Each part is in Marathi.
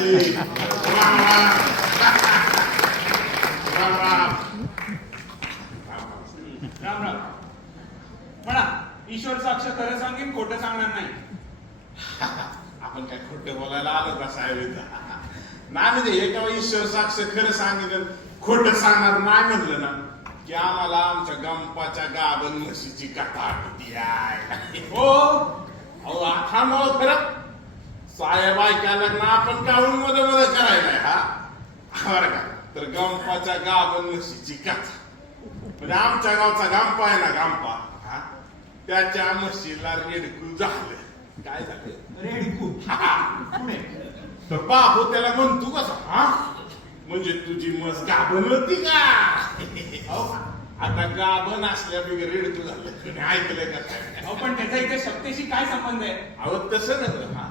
मंडळी, राम राम राम राम राम. म्हणा, ईश्वर साक्ष खरं सांगेन, खोटं सांगणार नाही. आपण काय खोटं बोलायला आलो का साहेब इथं? नाही म्हणजे हे का ईश्वर साक्ष खरं सांगितलं खोटं सांगणार नाही म्हणलं ना की आम्हाला आमच्या गंपाच्या गाभण म्हशीची कथा आठवती आहे. हो, अहो आता मग खरं साहेब ऐकायला ना आपण काढून मध्ये मध्ये करायलाय हा बरं का. तर गंपाच्या गाभण म्हशीची कथा म्हणजे आमच्या गावचा गंपा आहे ना गंपा हा त्याच्या म्हशीला रेडकू झालं. काय झालं? रेडकू. पुणे तर बापू त्याला म्हणतो कसा हा म्हणजे तुझी म्हस गाभण होती का? आता गाभण असल्या बिगर रेडकू झालं. तुम्ही ऐकलंय का काय? अहो, पण त्याचा इथे शक्तीशी काय संबंध आहे? अहो तसं नव्हतं हा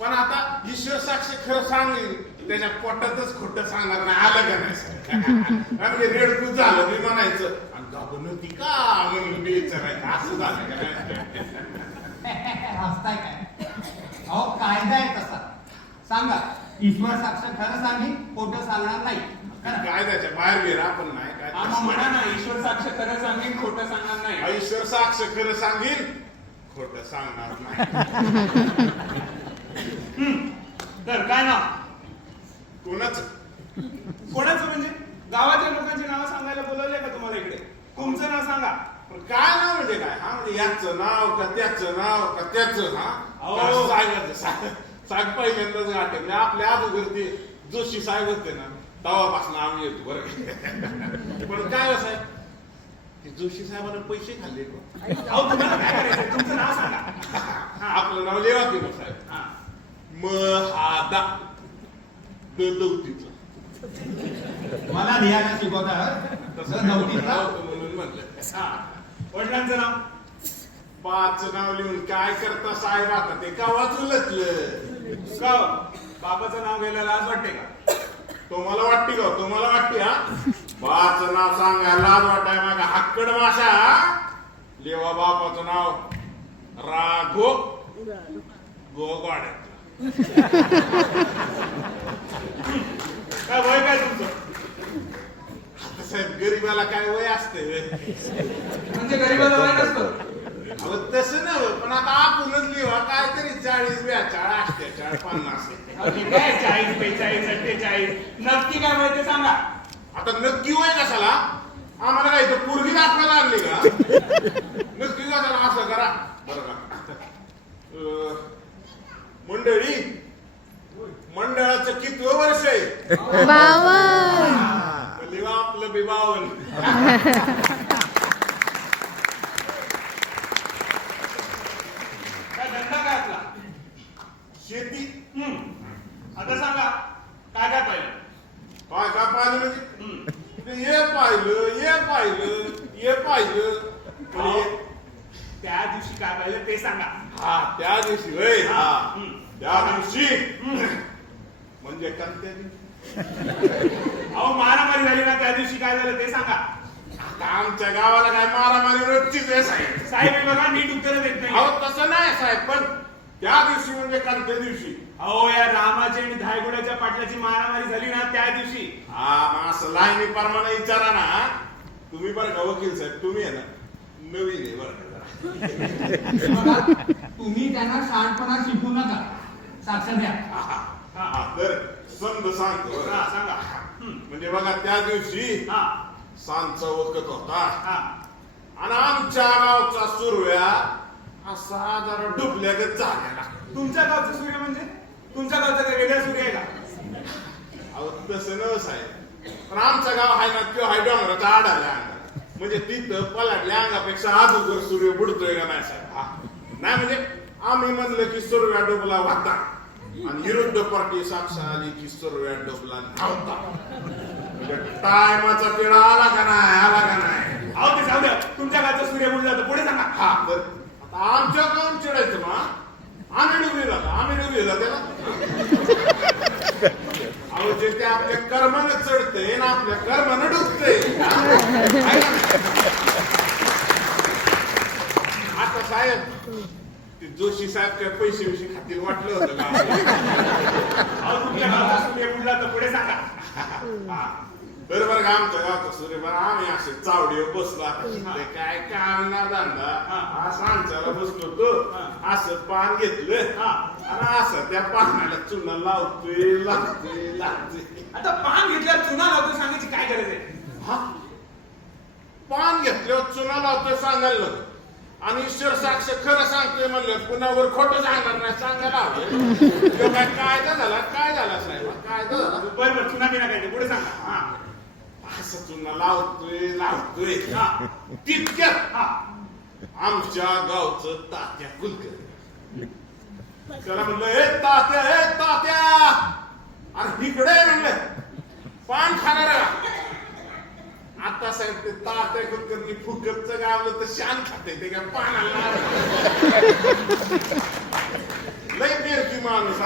पण आता ईश्वर साक्ष खरं सांगेल त्याच्या पोटातच खोटं सांगणार नाही. आलं का नाही? म्हणजे रेडकू झालं मी म्हणायचं आणि गाभण होती का म्हणून मी विचारायचं असं झालं का नाही? हसताय काय? अहो कायदा आहे तसा. सांगा, ईश्वर साक्ष खरं सांगेन, खोटं सांगणार नाही. काय त्याच्या बाहेर गेला आपण नाही आम्हा म्हणा काय ना, ईश्वर साक्ष खरं सांगेन, खोटं सांगणार नाही. ईश्वर साक्ष खरं सांगेल खोटं सांगणार नाही. तर काय नाव? कोणाच कोणाचं म्हणजे? गावाच्या लोकांची नावं सांगायला बोलवले का तुम्हाला इकडे? तुमचं नाव सांगा. काय नाव म्हणजे काय हा म्हणजे याचं नाव का त्याचं नाव का त्याचं हा अहो. साहेब पहिल्यांदाच गाठे म्हणजे आपल्या अगोदर ते जोशी साहेब होते ना तेव्हापासून आम्ही येतो बरं. पण काय हो साहेब ते जोशी साहेबांना पैसे खाल्ले का? अहो, तुम्हाला काय करायचं? तुमचं नाव सांगा. आपलं नाव लेवा की मग साहेब हा. महादा दौतीचं मला लिहायला शिकवता तसं नव्हतीचा म्हणून म्हणलं. हा. वडिलांचं नाव? पाच नाव लिहून काय करता साहेब आता ते गावात उलटलं. का हो? बाबाचं नाव घ्यायला लाज वाटते का? तुम्हाला वाटते का तुम्हाला वाटते हा बाच नाव सांगायला लाज वाटाय माझ्या हक्कड माशा लेवा बापाचं नाव राघो गोगाड्यात. काय वय काय तुमचं? आता साहेब गरीबाला काय वय असते म्हणजे गरीबाला वय नसतं. अहो तसं नव्ह पण आता आपणच लिहा काहीतरी 40 42 48 50. अहो, ठीक आहे, 40 45 48 नक्की काय वय ते सांगा. आता नक्की वय कशाला आम्हाला काय इथं पोरगी दाखवायला आणली का? नक्की कशाला असं करा बरं का. मंडळी मंडळाचं कितवं वर्ष आहे? 52. लिवा आपलं बी 52. काय धंदा काय आपला? शेती आता सांगा, काय काय पाहिलं? काय काय पाहिलं म्हणजे ते हे पाहिलं हे पाहिलं अहो, त्या दिवशी काय पाहिलं ते सांगा. हा त्या दिवशी होय हा हम्म. त्या दिवशी म्हणजे कोणत्या दिवशी? अहो, मारामारी झाली ना त्या दिवशी काय झालं ते सांगा. आता आमच्या गावाला काय मारामारी रोजचीच आहे साहेब. साहेब हे बघा, नीट उत्तर देत नाही. अहो तसं नाही साहेब पण त्या दिवशी म्हणजे कोणत्या दिवशी? अहो, या रामाची आणि धायगुड्याच्या पाटलाची मारामारी झाली ना त्या दिवशी. हा मग असं लाईनी प्रमाणे विचारा ना तुम्ही बरं का वकील साहेब तुम्ही आहे ना नवीन आहे बरं का जरा. बघा, तुम्ही त्यांना शहाणपणा शिकू नका. साक्ष द्या. हा, तर समज सांगतो बरं. हा, सांगा. म्हणजे बघा त्या दिवशी हा, सांजचा वखत होता हा. आणि आमच्या गावचा सुरव्या असा जरा डुबल्यागत झालेला. तुमच्या गावचं सूर्य म्हणजे? तुमच्या गावचा काही वेगळा सूर्य आहे का? अहो तसं नव साहेब पण आमचं गाव आहे ना तो हाय डोंगराचा आडाल्या अंगा म्हणजे तिथं पलाटल्या अंगापेक्षा अगोदर सूर्य बुडतोय का नाही साहेब? हा नाही म्हणजे आम्ही म्हणलं की सूर्या डुबला होता आणि विरुद्ध पार्टी साक्ष आली की सूर्या डुबला नव्हता. म्हणजे टायमाचा पिढा आला का नाही? अहो, ते जाऊ द्या. तुमच्या गावचा सूर्य बुडला तर पुढे सांगा. हा तर आता आमच्या गावून चिडायचं ना आम्ही डुबलेला त्याला. अहो जे ते आपल्या कर्मानं चढते ना आपल्या कर्मानं डुबते. आता साहेब ते जोशी साहेब काय पैसे खातील वाटलं होतं का? अहो, गावचा सूर्य बुडला तर पुढे सांगा. बरोबर का आमच्या गावचा सूर्य बरं आम्ही असे चावडीवर बसलो आता ते काय काम ना धंदा असं आमच्याला बसलो तो असं पान घेतलं आणि असं त्या पानाला चुना लावतोय. आता पान घेतल्यावर चुना लावतो सांगायची काय गरज आहे? हा पान घेतल्यावर चुना लावतोय सांगायला नको आणि ईश्वर साक्ष खरं सांगतोय म्हणलं पुण्यावर खोटं सांगणार नाही सांगायला हवं. कायदा झाला साहेब कायदा झाला. बरं चुना बिना काय पुढे सांगा. असं चुना लावतोय तितक्यात आमच्या गावचं तात्या कुलकर्णी त्याला म्हणलं हे तात्या आणि इकडे म्हणलं पान खाणार आता साहेब ते तात्या कुलकर्णी फुकटचं गावलं तर शान खाते ते काय पानाला लय बेरकी माणूस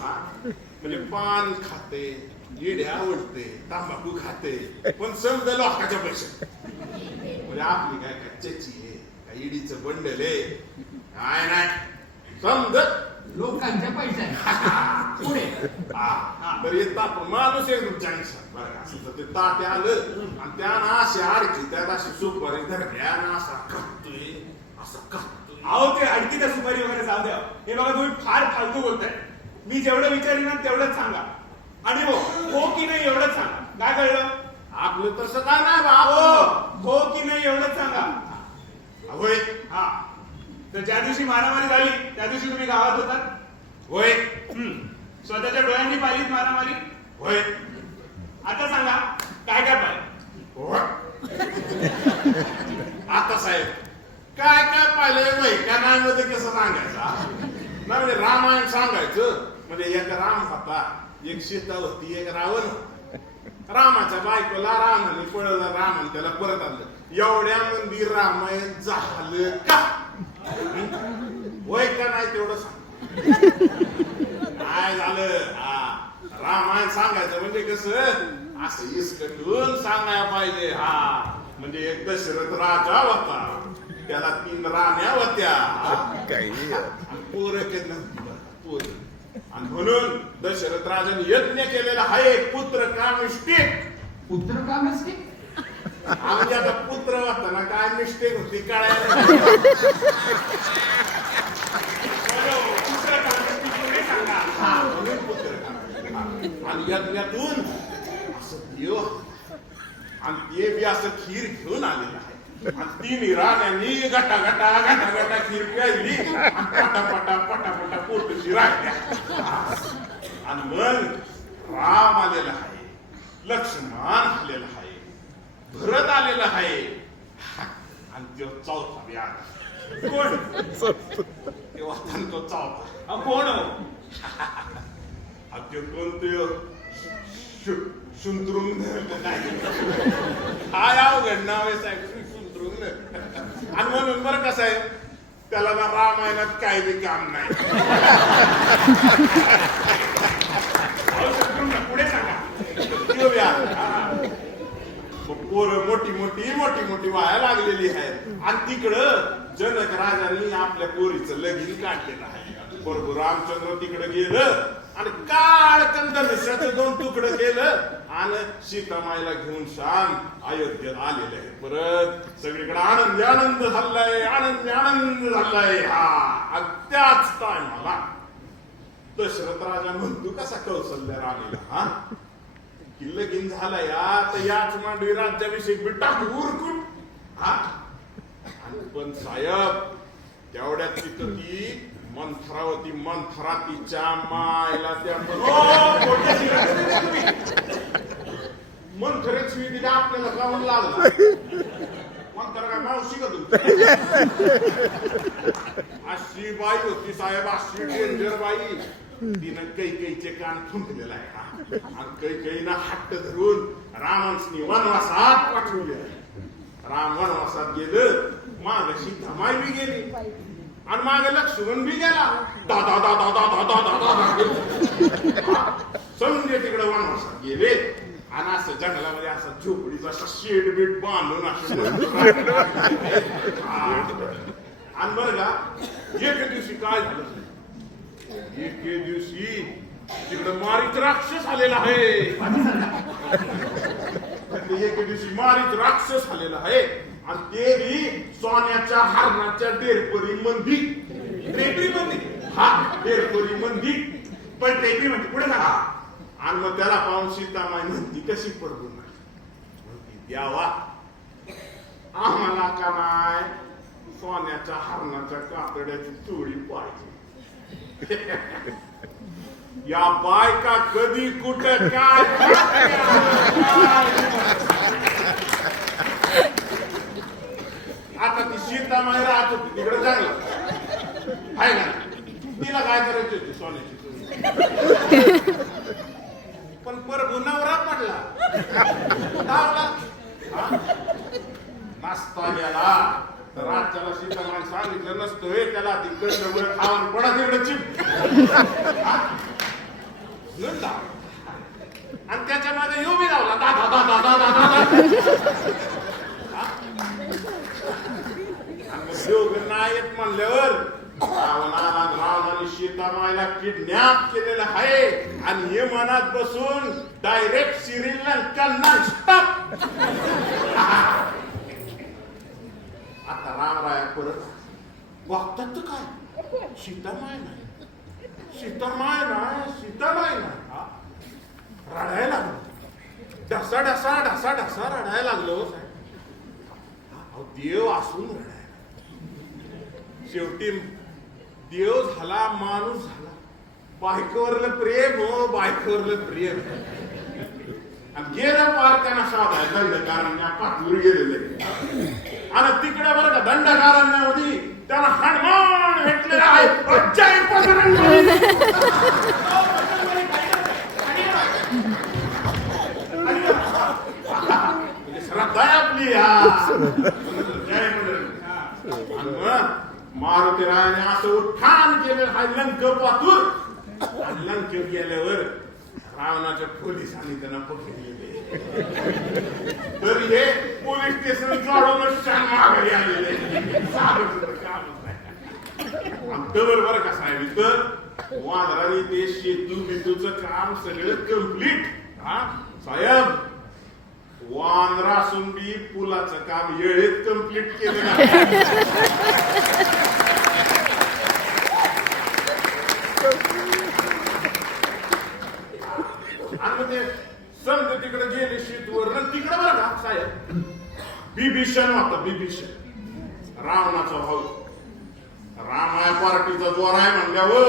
हा म्हणजे पान खाते इड्या आवडते तांबाखू खाते पण समजा लोकांच्या पैसे म्हणजे आपली काय कच्च्याची आहे काय इडीचं बंडल आहे काय नाही समजत लोकांच्या पैशाने पुढे तर येतात माणूस एकदम जंक्शन बरं असं तर ते ताटे आलं आणि त्यानं अशी आडकी त्यात अशी सुपारी धरल्या असा कापतोय अहो ते अडकीच्या सुपारी वगैरे जाऊ द्या. हे बघा तुम्ही फार फालतू बोलताय. मी जेवढं विचारीन ना तेवढंच सांगा आणि हो की नाही एवढंच सांगा. काय कळलं? आपलं तसं काय नाही बा हो की नाही एवढंच सांगा. होय हा तर ज्या दिवशी मारामारी झाली त्या दिवशी तुम्ही गावात होतात? होय स्वतःच्या डोळ्यांनी पाहिलीत मारामारी? होय आता सांगा काय काय पाहिलं? आता साहेब काय पाहिलंय वय का नाही मध्ये कसं सांगायचं नाही म्हणजे रामायण सांगायचं म्हणजे एक राम होता एक सीता होती एक रावण होता. रामाच्या बायकोला रावणाने पळवलं रामन त्याला परत आणलं एवढ्या मंदिर रामायण झालं का? वय का नाही तेवढं सांग काय झालं. रामायण सांगायचं म्हणजे कसं असं इसकटून सांगायला पाहिजे. म्हणजे एक दशरथ राजा होता त्याला 3 राण्या होत्या पोरं आणि म्हणून दशरथ राजाने यज्ञ केलेला हा एक पुत्र कामिष्टिक म्हणजे आता पुत्र होता ना काय मिस्टेक होती कळायला आणि यज्ञातून असं देव आणि ते बी असं खीर घेऊन आलेलं आहे आणि 3 राण्यांनी गटा खीर प्यायली पटा पोटशी राहिल्या आणि मग राम आलेला आहे लक्ष्मण आलेला आहे भरत आलेला आहे आणि तो चौथा बी आला. कोण तेव्हा तो चौथा कोण ते कोणते शुंतरुंग काय अवघड नाव आहे साहेब शुंतरुंग आणि म्हणून बरं कसं आहे त्याला ना रामायणात काही बी काम नाही. पुढे सांगा. पोरं मोठी व्हायला लागलेली आहे आणि तिकडं जनक राजांनी आपल्या पोरीचं लगीन काढलेलं आहे. बरोबर रामचंद्र तिकडे गेलं आणि काळ कंदर्शाचं 2 तुकडं केलं आणि सीतामाईला घेऊन शान अयोध्येत आलेले आहे. परत सगळीकडे आनंद झालाय त्याच टायमाला दशरथ राजा म्हणतो कसा कौशल्य राणीला की लगीन झालाय तर याच मांडवी राज्याभिषेक बी टाकू उरकून पण साहेब तेवढ्यात तिथं ती मंथरावती तिच्या मायला त्या मंथरेची तिला आपल्याला गावून लागला मंथरा काय मावशी का तुमची अशी बाई होती साहेब अशी डेंजर बाई तिनं कैकेयीचे कान फुंकलेला आहे आणि कैकेयीनं हट्ट धरून रामांनी वनवासात पाठवले. राम वनवासात गेलं माग सीतामाई बी गेली आणि मागे लक्ष्मण बी गेला समजे तिकडे वनवासात गेले आणि असं जंगलामध्ये असं झोपडीचा असा शेड बीड बांधून असं आणि बरं का एके दिवशी काय झालं एके दिवशी तिकडे मारीत राक्षस आलेला आहे. एके दिवशी मारीत राक्षस आलेला आहे आणि ते बी सोन्याच्या हरणाच्या डेरपरी मंदी. टेकडी मंदी. हा, डेरपरी मंदी. पण टेकडी म्हणजे पुढे सांगा. आणि मग त्याला पाहून सीतामाई म्हणती कशी पडू म्हणती द्यावा आम्हाला का नाही सोन्याच्या हरणाच्या कातड्याची चोळी पाहिजे. या बायका कधी कुठं काय आता ती सीतामाई राहत होती तिकडे चांगलं आहे ना. तिला काय करायची होती सोन्याची चोळी. पण प्रभू नवरा पडला धावला. नाचता गेला तर राजाला सीतामाई सांगितलं नसतोय त्याला तिकडं वर खाऊन पडा तिकडं चिप. आणि त्याच्या मागे येऊ बी लावला दादा दादा दादा दादा. दोघं नायक म्हणल्यावर रावणाने सीतामाईला किडनॅप केलेलं आहे आणि हे मनात बसून डायरेक्ट श्रीलंका नॉनस्टॉप. आता रामराया परत बघतात तर काय सीतामाई नाही सीतामाई नाही सीतामाई नाही. रडायला लागलो ढसा ढसा ढसा ढसा रडायला लागलो. देव असून रडायला शेवटी देव झाला माणूस झाला. बायकोवरलं प्रेम हो बायकोवरलं प्रेम. आणि गेलं पार त्यांना साधा दंडकारण्या पाठवून गेलेले आणि तिकडे बरं का दंडकारण्यामध्ये त्याला हनुमान भेटलेला आहे. श्रद्धा आहे आपली. मारुतीरायाने असं उत्थान केलं हा लंकेपासून. लंकेत गेल्यावर रावणाच्या पोलिसांनी त्यांना पकडले. तर हे पोलीस स्टेशन सोडून छान माघारी आलेले. बरोबर का साहेब तर वानरांनी ते शेतू बिंदूचं काम सगळं कम्प्लीट. हा साहेब वानरा असून बी पुलाचं काम वेळेत कम्प्लीट केलं आणि ते समजा तिकडे गेले शेतवर तिकडे बरं का साहेब बिभीषण होता. बिभीषण रावणाचा भाऊ. रामाया पार्टीचा जोर आहे म्हणल्यावर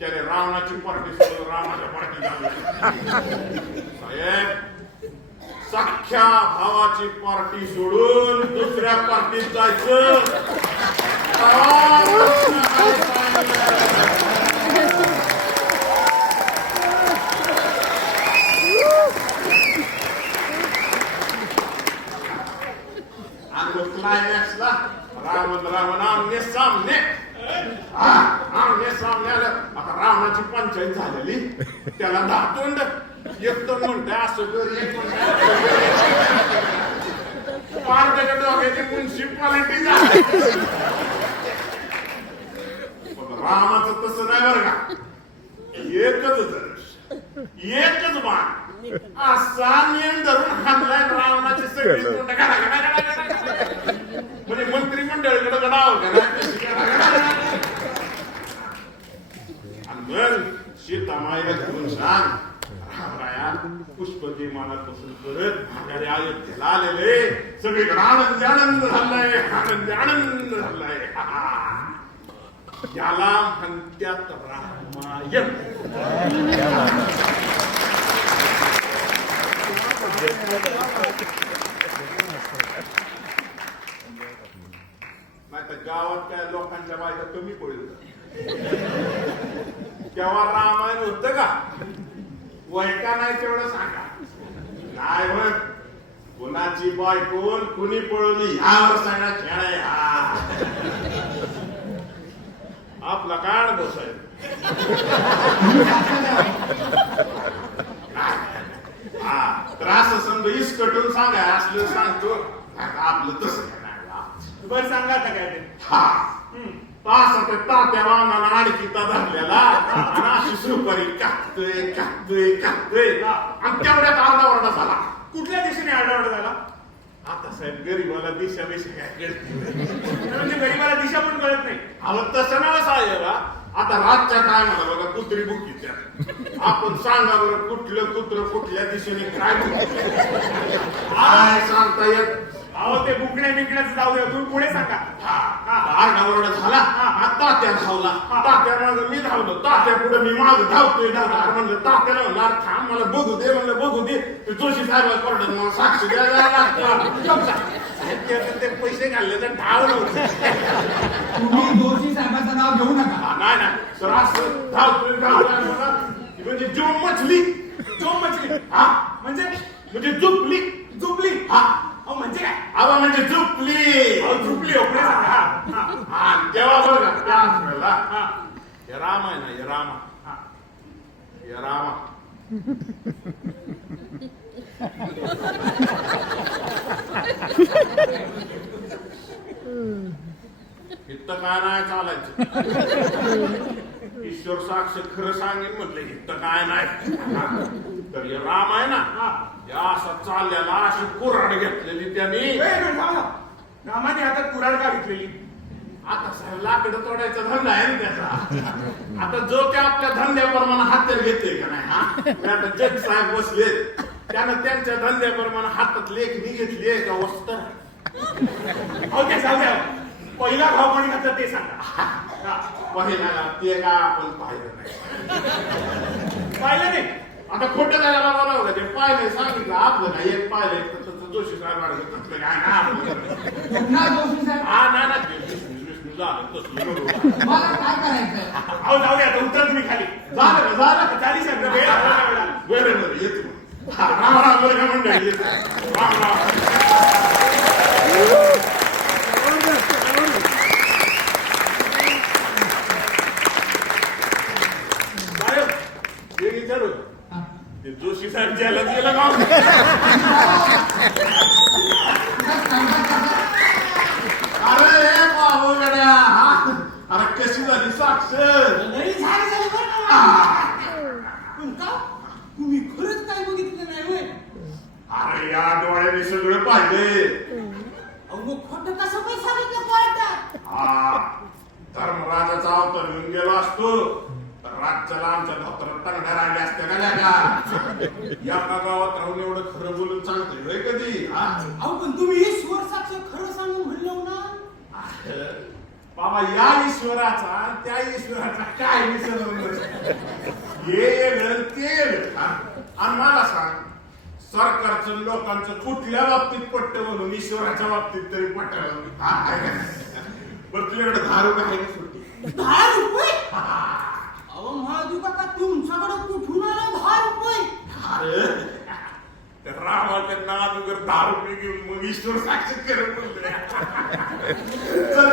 त्याने रावणाची पार्टी सोडून रामाच्या पार्टी साहेब सख्या भावाची पार्टी सोडून दुसऱ्या पार्टीत जायचं. आणि क्लायमॅक्सला रावण आमने सामने. आमने सामने आलं. आता रावणाची पंचायत झालेली त्याला दातोंड एक तर म्हणताय असं कर एक पार त्याच्या डोक्याची म्युन्सिपालिटी झाली. रामाचं तसं नाही बरं का. एकच बाण असा नियम धरून हाणलाय रावणाची सगळी तोंड म्हणजे मंत्रिमंडळीकडे गडाव आणि मग सीतामाईला घेऊन सांग रामराया पुष्पती मानात बसून करत माघारी अयोध्येला आलेले सगळीकडे आनंद आनंद झालाय. आनंद आनंद झालाय. याला म्हणत्यात रामायण. नाही तर गावात काय लोकांच्या बायका कमी पडलं तेव्हा रामायण होत का. वैका नाही तेवढं सांगा. नाही बघ कुणाची बायकोन कुणी पळवली ह्यावर सांगा खेळ आहे हा. आपला काळ बसाय त्रास असं इस कटून सांगा असलं सांगतो आपलं तसं काय. बरं सांगा आता काय ते. हा तासा ते तात्या वामनाला अडकिता धरलेला आणि अशी सुपारी कापतोय आणि तेवढ्यात आरडाओरडा झाला. कुठल्या दिशेने आरडाओरडा झाला? आता साहेब गरीबाला दिशा काय कळते म्हणजे गरीबाला दिशा पण कळत नाही. अहो तसं नाव साहेब आता रातच्या टायमाला बघा कुत्री बुकीच्या आपण सांगा बरं कुठलं कुत्र कुठल्या दिशेने काय काय सांगता येत. अहो ते बुकण्या बिकण्याचं जाऊ द्या, तुम्ही पुढे सांगा. आरडाओरडा झाला. तात्या धावला. तात्या मागं मी धावलो. तात्या पुढे मी माग धावतोय म्हणलं तात्याला म्हणलं थांब मला बघू दे म्हणलं बघू दे. ते जोशी साहेब कोर्टात मला साक्षी द्यायला लागतं. ते पैसे घालले तर धावलं होतं. तुम्ही जोशी साहेबांचं नाव घेऊ नका. नाही सर असं धावतोय म्हणजे जो मछली हा म्हणजे झुपली हा म्हणजे काय? आवा म्हणजे झुपली हो पुढे सांगा. हा तेव्हा बघा त्या वेळेला हे राम आहे ना हे रामा इथं काय नाही चालायचं. ईश्वर साक्ष खरं सांगेन म्हटलं इथं काय नाही. तर हे राम आहे ना या असा चाललेला अशी कुऱ्हाड घेतलेली त्यांनी. रामाने हातात कुऱ्हाड का घेतलेली? आता साहेब लाकडं तोडायचा धंदा आहे ना त्याचा. आता जो त्या आपल्या धंद्याप्रमाणे हातात घेते का नाही. आता जज साहेब बसले त्यानं त्यांच्या धंद्याप्रमाणे हातात लेखणी घेतली का वस्त्र. ओके जाऊ द्या. पहिला भाव कोणी घातला ते सांगा. पहिला ते का आपण पाहिलं नाही. पाहिलं नाही. आता खोटं जायला बोलावं का ते पाहिलंय सांगितलं आपलं नाही एक पाहिलंय तसं जोशी साहेब पुन्हा जोशी साहेब हा ना विष्णू झालं तसलं. मला काय करायचं? अहो जाऊ द्या आता उतर तुम्ही खाली. झालं चालीस वेळ आला. बरं येतो. राम राम बरं का मंडळी येतो. राम राम. जोशी साहेब ज्याला गेला गाव अरे बाबू गड्या अरे कशी झाली साक्ष. तुम्ही खरंच काय बघितलं नाही होय? अरे या डोळ्याने सगळं पाहिजे. अहो खोटं कसं पण सांगितलं कोर्टात? धर्मराजाचा अवतार घेऊन गेलो असतो तर राज्याला आमच्या धोत्रात तंगड्या राहिल्या असत्या का. या गावात राहून एवढं खरं बोलून सांगतोय कधी. अहो पण तुम्ही ईश्वर साक्ष खरं सांगून म्हणलं ना. बाबा या ईश्वराचा त्या ईश्वराचा काय विसरलं. हे वेळ ते आणि मला सांग सरकारचं लोकांचं कुठल्या बाबतीत पट्ट म्हणून ईश्वराच्या बाबतीत तरी पटावं. बरं तुझ्याकडे 10 रुपये आहे का सुट्टी? 10 रुपये? अहो महादेव काका तुमच्याकडे कुठून आलं 10 रुपये? अरे रामाच्या नाद वगैरे 10 रुपये घेऊन मग ईश्वर साक्षी करत बोलतोय. चल